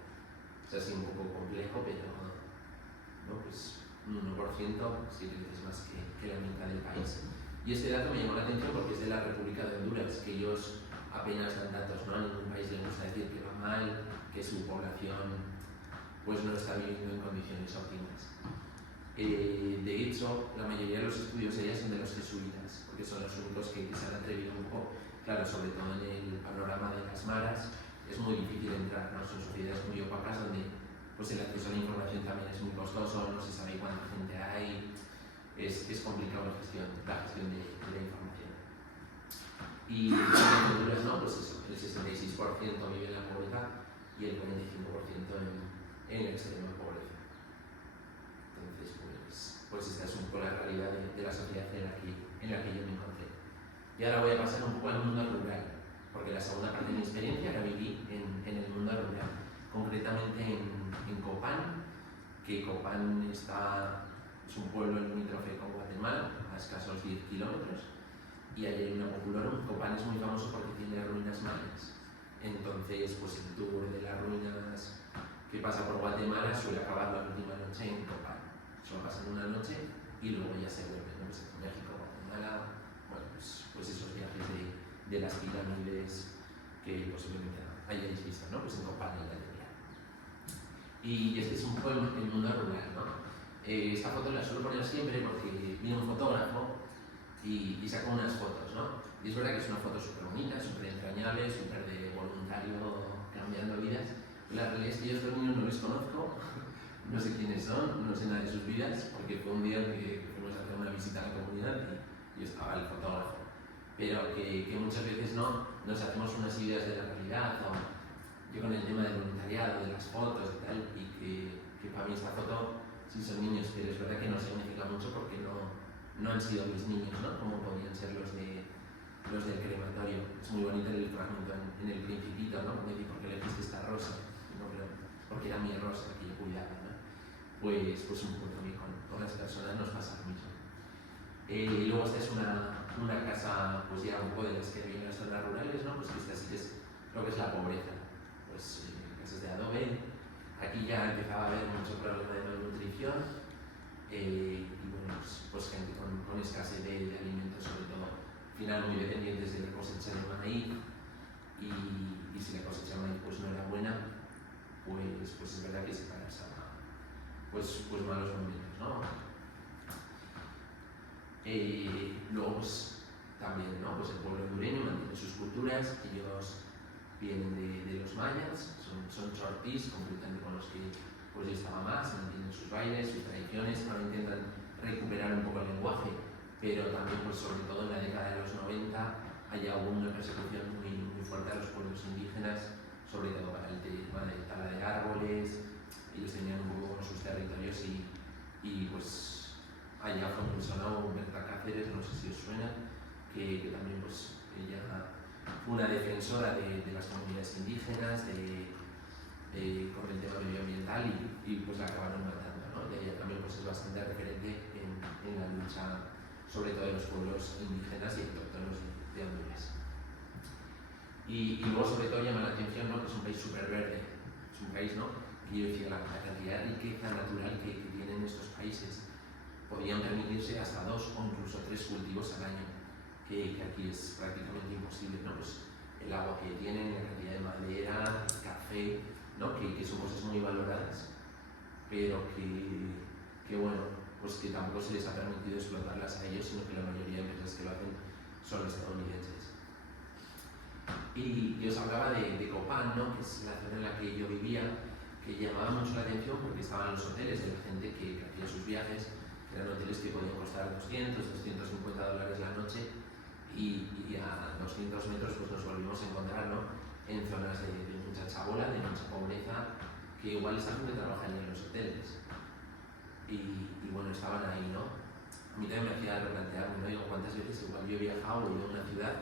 O sea, sí, un poco complejo, pero ¿no? Pues un 1%, 7 veces más que la mitad del país. Y Y este dato me llamó la atención porque es de la República de Honduras, que ellos apenas dan datos, ¿no? A ningún país le gusta decir que va mal, que su población pues no está viviendo en condiciones óptimas. De hecho, la mayoría de los estudios de ellas son de los jesuitas, porque son los únicos que se han atrevido un poco, claro, sobre todo en el panorama de las maras, es muy difícil entrar, ¿no? Son sociedades muy opacas donde pues el acceso a la información también es muy costoso, no se sabe cuánta gente hay, es complicado la gestión de la información. Y en Honduras, ¿no? Pues eso, el 66% vive en la pobreza y el 45% en la extrema pobreza. Entonces, pues esta es un poco la realidad de la sociedad en la que yo me encontré. Y ahora voy a pasar un poco al mundo rural, porque la segunda parte de mi experiencia la viví en el mundo rural, concretamente en Copán, que Copán es un pueblo limítrofe con Guatemala, a escasos 10 kilómetros, y allí hay una popular. Copán es muy famoso porque tiene ruinas mayas. Entonces, pues el tour de las ruinas que pasa por Guatemala suele acabar la última noche en Copán. Solo pasan una noche y luego ya se vuelve, ¿no? Pues México, Guatemala, bueno, pues esos viajes de las pirámides que posiblemente hayáis visto, ¿no? Pues en Copán y la tenía. Y este es un poco el mundo rural, ¿no? Esta foto la suelo poner siempre porque viene un fotógrafo y sacó unas fotos, ¿no? Y es verdad que es una foto súper bonita, súper entrañable, súper de voluntario cambiando vidas. La realidad es que yo a estos niños no les conozco, no sé quiénes son, no sé nada de sus vidas, porque fue un día que fuimos a hacer una visita a la comunidad y yo estaba el fotógrafo. Pero que muchas veces no nos hacemos unas ideas de la realidad, o yo con el tema del voluntariado, de las fotos y tal, y que para mí esta foto sí son niños, pero es verdad que no significa mucho porque no han sido mis niños, ¿no? Como podían ser los del crematorio. Es muy bonito el fragmento en el Principito, ¿no? Me dice, ¿por qué elegiste esta rosa? No, pero porque era mi rosa que yo cuidaba, ¿no? Pues un poco también con las personas nos pasa lo mismo. Y luego esta es una casa, pues ya un poco de las que viven en las zonas rurales, ¿no? Pues que esta sí que es lo que es la pobreza. Pues casas de adobe. Aquí ya empezaba a haber mucho problema de malnutrición y bueno, pues gente con escasez de alimentos, sobre todo, al final muy dependientes de la cosecha de maíz y si la cosecha de maíz pues no era buena, pues es verdad que se pasaba pues malos momentos, ¿no? Luego pues también, ¿no? Pues el pueblo hondureño mantiene sus culturas, ellos vienen de los mayas, son chortís, completamente con los que pues yo estaba más, mantienen sus bailes, sus tradiciones, ahora intentan recuperar un poco el lenguaje, pero también pues sobre todo en la década de los 90 hubo una persecución muy fuerte a los pueblos indígenas, sobre todo para el tema de tala de árboles. Ellos tenían un poco sus territorios y pues allá fue impulsado Berta Cáceres, no sé si os suena, que también pues ella fue una defensora de las comunidades indígenas, con el tema medioambiental y pues la acabaron matando, ¿no? Y ella también pues es bastante referente en la lucha, sobre todo de los pueblos indígenas y autóctonos de Honduras. Y luego sobre todo llama la atención, ¿no? Que es un país súper verde, es un país, ¿no? Que yo decía, la cantidad de riqueza natural que tienen estos países podrían permitirse hasta 2 o incluso 3 cultivos al año, que aquí es prácticamente imposible, ¿no? Pues el agua que tienen, la cantidad de madera, café, ¿no? Que son cosas muy valoradas, pero que bueno, pues que tampoco se les ha permitido explotarlas a ellos, sino que la mayoría de empresas que lo hacen son estadounidenses. Y os hablaba de Copán, ¿no? Que es la zona en la que yo vivía, que llamaba mucho la atención porque estaban los hoteles de la gente que hacía sus viajes, que eran hoteles que podían costar $200-250 la noche, y a 200 metros pues nos volvimos a encontrar, ¿no? En zonas de mucha chabola, de mucha pobreza, que igual esta gente trabajaría en los hoteles. Y bueno, estaban ahí, ¿no? A mí también me hacía replantearme, ¿no? Digo, ¿cuántas veces igual yo he viajado o he ido a una ciudad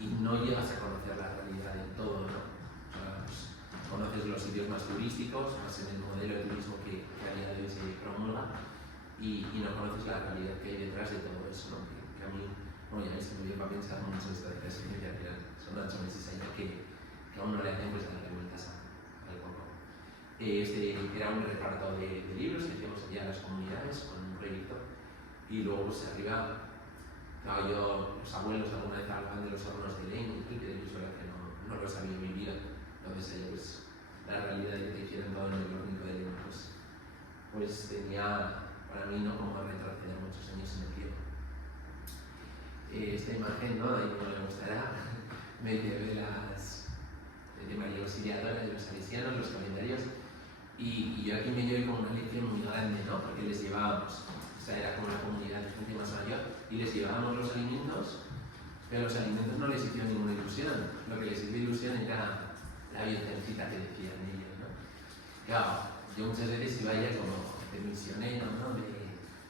y no llegas a conocer la realidad del todo, ¿no? O sea, pues, conoces los sitios más turísticos, más en el modelo de turismo que a día de hoy se promulga, y no conoces la realidad que hay detrás de todo eso, ¿no? Que a mí, bueno, ya veis que me dio para pensar mucho esto de experiencia, que son 8 meses allá que aún no le hacen pues darle vueltas al coco. Este era un reparto de libros que hacíamos allá a las comunidades con un proyecto, y luego pues arriba Claro, los abuelos alguna vez hablaban de los hornos de leña, y que yo es verdad que no los había vivido. Entonces ahí pues la realidad de que te hicieran todo en el hornito de leña, pues tenía para mí, ¿no?, como retroceder muchos años en el tiempo. Esta imagen, ¿no?, ahí no le gustará, medio de María Auxiliadora, de los salesianos, los calendarios, y yo aquí me llevé como una lección muy grande, ¿no?, porque les llevábamos, o sea, era como una comunidad de gente más mayor, y les llevábamos los alimentos, pero los alimentos no les hicieron ninguna ilusión, lo que les hizo ilusión era la virgencita que decían ellos, ¿no? Claro, yo muchas veces iba ya como de misionero, ¿no?, de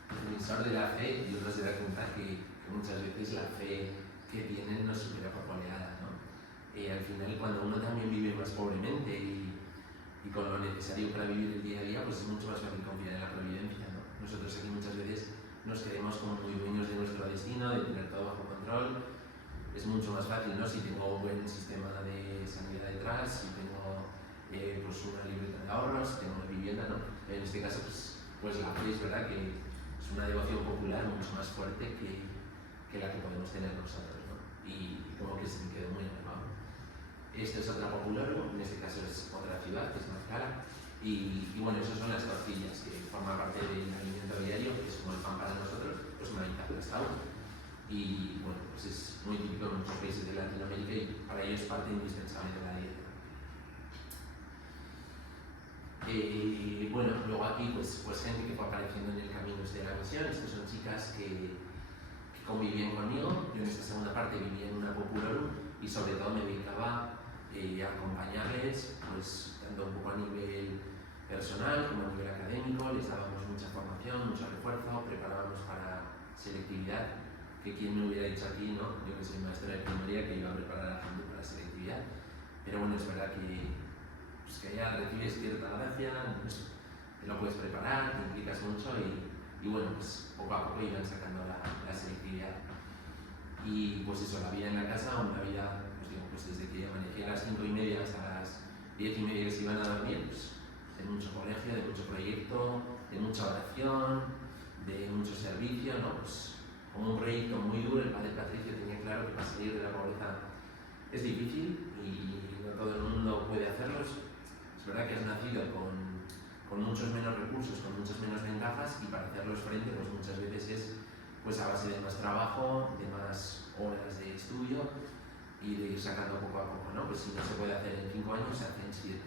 defensor de la fe, y uno se da cuenta que muchas veces la fe que tienen nos supera por goleada, ¿no? Al final, cuando uno también vive más pobremente y con lo necesario para vivir el día a día, pues es mucho más fácil confiar en la providencia, ¿no? Nosotros aquí muchas veces nos creemos como muy dueños de nuestro destino, de tener todo bajo control. Es mucho más fácil, ¿no?, si tengo un buen sistema de sanidad detrás, si tengo pues una libreta de ahorros, si tengo una vivienda, ¿no? En este caso, pues la fe es verdad que es una devoción popular mucho más fuerte que la que podemos tener nosotros, ¿no? Y como que se me quedó muy grabado. Esto es otra popular, en este caso es otra ciudad, que es más cara. Y bueno, esas son las tortillas, que forman parte del alimento diario, que es como el pan para nosotros, pues maíz aplastado. Y bueno, pues es muy típico en muchos países de Latinoamérica y para ellos es parte indispensable de la dieta. Bueno, luego aquí pues gente que fue apareciendo en el camino de la misión. Estas son chicas que convivían conmigo. Yo en esta segunda parte vivía en una popular y sobre todo me dedicaba a acompañarles, pues tanto un poco a nivel personal como a nivel académico. Les dábamos mucha formación, mucho refuerzo, preparábamos para selectividad, que quien me hubiera dicho aquí, ¿no?, yo que soy maestra de primaria, que iba a preparar a la gente para selectividad. Pero bueno, es verdad que ya recibes cierta gracia, te lo puedes preparar, te implicas mucho y bueno, pues poco a poco iban sacando la selectividad. Y pues eso, la vida en la casa, una vida, pues desde que amanecía a las 5:30 hasta las 10:30 que se iban a dormir, pues de mucho colegio, de mucho proyecto, de mucha oración, de mucho servicio, ¿no? Pues como un proyecto muy duro. El padre Patricio tenía claro que para salir de la pobreza es difícil y no todo el mundo puede hacerlo. Es verdad que has nacido con muchos menos recursos, con muchas menos ventajas, y para hacerlos frente pues muchas veces es pues a base de más trabajo, de más horas de estudio y de ir sacando poco a poco, ¿no? Pues si no se puede hacer en 5 años, se hace en 7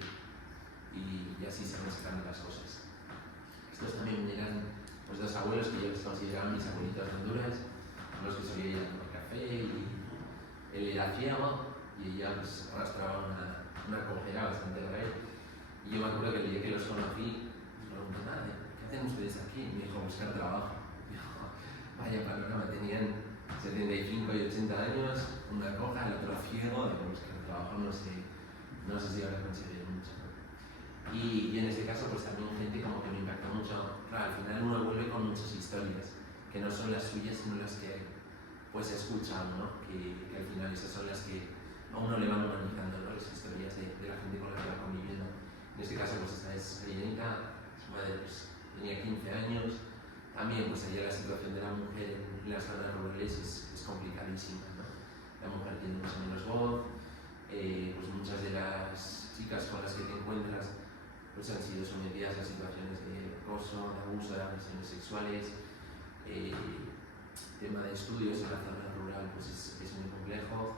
y así se van sacando las cosas. Estos también eran pues 2 abuelos que yo les consideraba mis abuelitos de Honduras, con los que solía ir a tomar café, y él era ciego y ella pues arrastraba una cojera bastante grave. Y yo me acuerdo que el día que los conocí, les pregunté, ¿qué hacen ustedes aquí? Y me dijo, buscar trabajo. Y yo, vaya panorama, tenían 75 y 80 años, una coja, el otro ciego, de buscar trabajo, no sé si ahora conseguir mucho, ¿no? Y en este caso, pues también gente como que me impactó mucho. Claro, al final uno vuelve con muchas historias, que no son las suyas, sino las que pues escuchan, ¿no? Que al final esas son las que a uno le van humanizando, ¿no?, las historias de la gente con la que va conviviendo. En este caso, pues esta es Arianita, su madre pues tenía 15 años. También pues allá la situación de la mujer en las zonas rurales es complicadísima, ¿no? La mujer tiene mucho menos voz, pues muchas de las chicas con las que te encuentras pues han sido sometidas a situaciones de acoso, de abuso, de agresiones sexuales. Tema de estudios en la zona rural pues es muy complejo,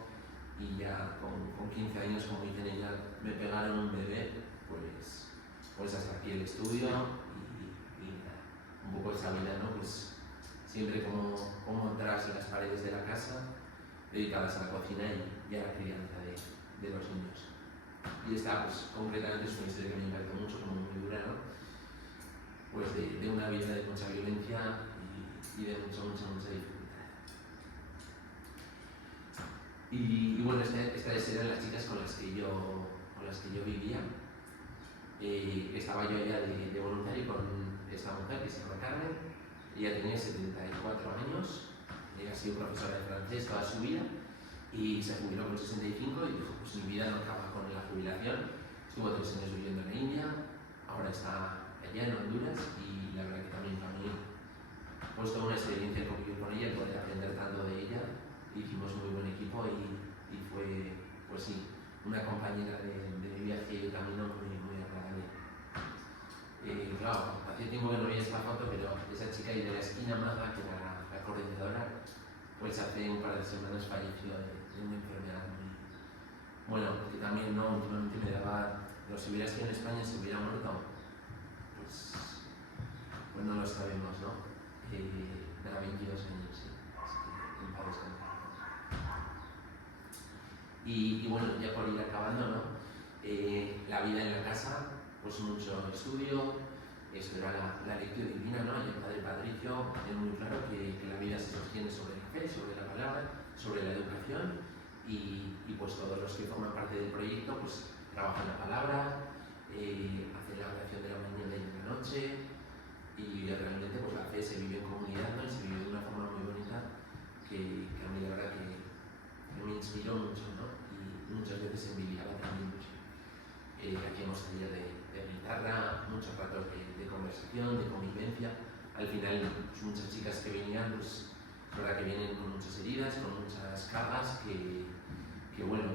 y ya con 15 años, como dicen ellas, me pegaron un bebé, pues hasta aquí el estudio y un poco esa vida, ¿no? Pues siempre como tras las paredes de la casa, dedicadas a la cocina y a la crianza de los niños. Y esta pues concretamente es una historia que me impactó mucho, como muy dura, ¿no? Pues de una vida de mucha violencia y de mucha dificultad. Y bueno, estas eran las chicas con las que yo vivía. Estaba yo allá de voluntario con esta mujer que se llama Carmen. Ella tenía 74 años, ella ha sido profesora de francés toda su vida y se jubiló con 65 y dijo, pues mi vida no acaba con la jubilación. Estuvo 3 años viviendo en la India, ahora está allá en Honduras, y la verdad que también para mí pues toda una experiencia convivir con ella y poder aprender tanto de ella. Hicimos muy buen equipo y fue, pues sí, una compañera de viaje y camino muy, muy agradable. Claro, hacía tiempo que no veía esta foto, pero esa chica ahí de la esquina, Maga, que era la coordinadora, pues hace un par de semanas falleció de una enfermedad muy... Bueno, que también no, últimamente me daba... Pero si hubiera sido en España, se hubiera muerto, pues no lo sabemos, ¿no? Nada, 22 años, sí. Así que en paz descanse. Y bueno, ya por ir acabando, ¿no? La vida en la casa, pues mucho estudio, esto era la lectura divina, ¿no? Y el padre Patricio tiene muy claro que la vida se sostiene sobre la fe, sobre la palabra, sobre la educación y pues todos los que forman parte del proyecto pues trabajan la palabra, hacen la oración de la mañana y de la noche y realmente pues la fe se vive en comunidad, ¿no? Y se vive de una forma muy bonita que a mí la verdad que me inspiró mucho, ¿no? Y muchas veces envidiaba también mucho. Hacíamos taller de guitarra, muchos ratos de conversación, de convivencia. Al final, pues, muchas chicas que venían, pues es verdad que vienen con muchas heridas, con muchas cargas, que bueno,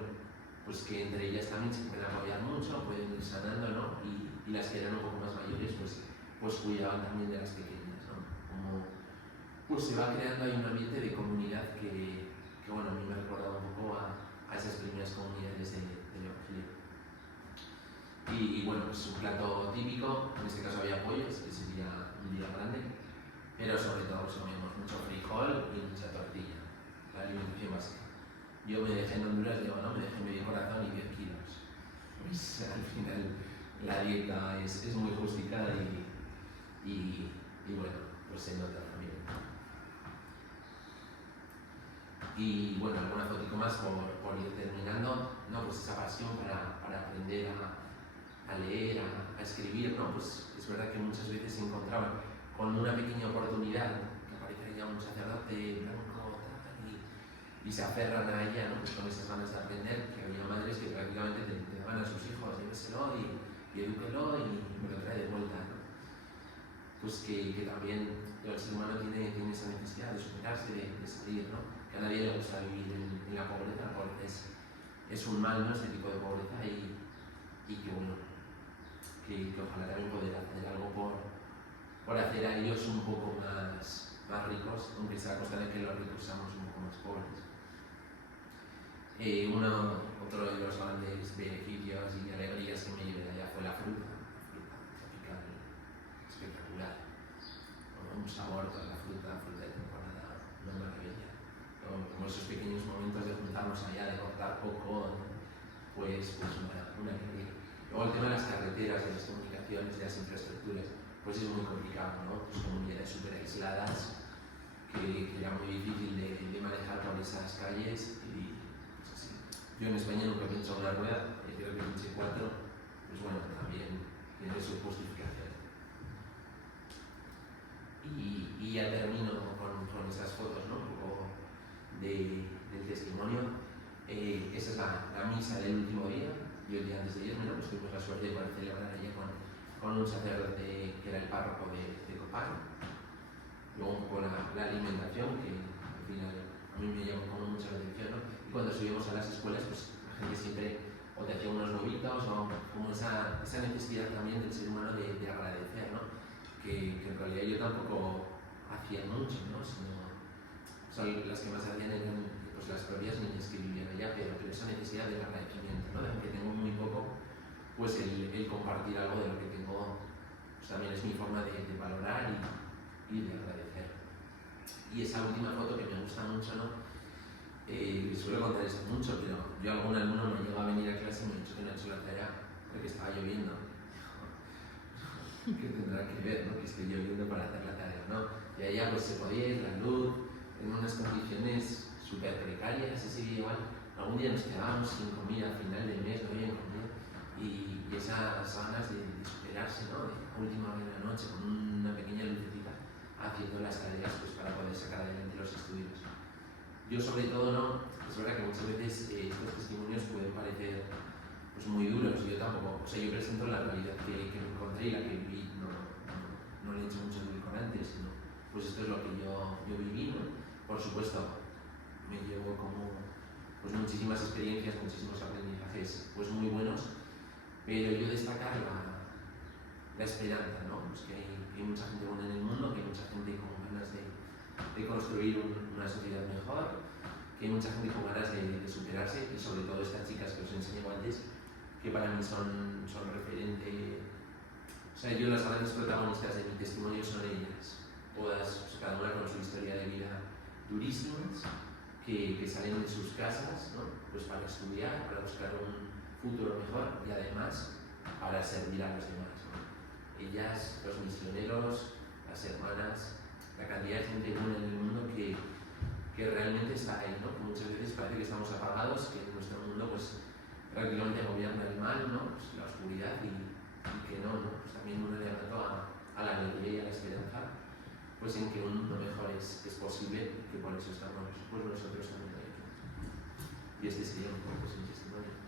pues que entre ellas también se pueden apoyar mucho, pueden ir sanando, ¿no? Y las que eran un poco más mayores, pues cuidaban también de las pequeñas, ¿no? Como pues se va creando ahí un ambiente de comunidad que bueno, a mí me ha recordado un poco a esas primeras comunidades del Evangelio. Y bueno, pues un plato típico, en este caso había pollo, que sería un día grande, pero sobre todo pues comíamos mucho frijol y mucha tortilla, la alimentación básica. Yo me dejé en Honduras, digo, no, me dejé medio corazón y 10 kilos. Pues al final la dieta es muy justa y bueno, pues se nota también. Y bueno, alguna fotico más por ir terminando, ¿no? Pues esa pasión para aprender a leer, a escribir, ¿no? Pues es verdad que muchas veces se encontraban con una pequeña oportunidad, que aparece ya un sacerdote blanco y se aferran a ella, ¿no? Pues con esas ganas de aprender, que había madres que prácticamente te daban a sus hijos, lléveselo y edúquelo y me lo trae de vuelta, ¿no? Pues que también el ser humano tiene esa necesidad de superarse, de salir, ¿no? Que a nadie le gusta vivir en la pobreza. La pobreza es un mal, ¿no? Este tipo de pobreza y que bueno, que ojalá también poder hacer algo por hacer a ellos un poco más ricos, aunque sea a costa de que los ricos seamos un poco más pobres. Otro de los grandes beneficios y alegrías que me llevé de allá fue la fruta tropical espectacular. Un sabor, toda la fruta de temporada, una maravilla. Como esos pequeños momentos de juntarnos allá, de cortar poco, pues una alegría. Luego el tema de las carreteras, de las comunicaciones, de las infraestructuras, pues es muy complicado, ¿no? Pues comunidades súper aisladas, que era muy difícil de manejar por esas calles y pues así. Yo en España nunca he pinchado una rueda, creo que pinché 4, pues bueno, también tiene su justificación. Y ya termino con esas fotos, ¿no? Un poco del testimonio. Esa es la misa del último día. Yo el día antes de irme, ¿no? Pues tuvimos la suerte de poder celebrar allí con un sacerdote que era el párroco de Copán. Luego un poco la alimentación, que al final a mí me llamó como mucho la atención, ¿no? Y cuando subimos a las escuelas, pues la gente siempre o te hacía unos huevitos o como esa necesidad también del ser humano de agradecer, ¿no? Que en realidad yo tampoco hacía mucho, ¿no? O sea, las que más hacían eran pues, las propias niñas que vivían allá, pero esa necesidad del agradecimiento, ¿no? De aunque tengo muy poco, pues el compartir algo de lo que tengo, pues también es mi forma de valorar y de agradecer. Y esa última foto que me gusta mucho, ¿no? Suelo contar eso mucho, pero yo algún alumno me llegó a venir a clase y me ha dicho que no ha hecho la tarea porque estaba lloviendo. Que tendrá que ver, ¿no? Que esté lloviendo para hacer la tarea, ¿no? Y allá pues se podía ir la luz en unas condiciones súper precarias, así igual. Algún día nos quedábamos sin comida a final del mes, no había comida. Y esas ganas de superarse, ¿no? De a última hora de la noche con una pequeña lucecita haciendo las tareas pues, para poder sacar adelante los estudios. Yo sobre todo, ¿no? Es verdad que muchas veces estos testimonios pueden parecer pues, muy duros. Yo tampoco, o sea, yo presento la realidad que me encontré y la que viví, no le he hecho mucho edulcorante, sino pues esto es lo que yo viví, ¿no? Por supuesto, me llevo como pues muchísimas experiencias, muchísimos aprendizajes pues muy buenos, pero yo destacar la esperanza, ¿no? Pues que hay mucha gente buena en el mundo, que hay mucha gente con ganas de construir una sociedad mejor, que hay mucha gente con ganas de superarse, y sobre todo estas chicas que os enseñé antes, que para mí son referente. O sea, yo las grandes protagonistas de mi testimonio son ellas, todas, pues, cada una con su historia de vida durísimas, que salen de sus casas, ¿no? Pues para estudiar, para buscar un futuro mejor y además para servir a los demás, ¿no? Ellas, los misioneros, las hermanas, la cantidad de gente buena en el mundo que realmente está ahí, ¿no? Que muchas veces parece que estamos apagados, que en nuestro mundo pues prácticamente gobierna el mal, ¿no? Pues la oscuridad y que no, ¿no? Pues también un llamado a la alegría y a la esperanza, pues en que un mundo mejor es posible, y que por eso estamos pues nosotros también ahí. Y este sería un poco pues, mi testimonio.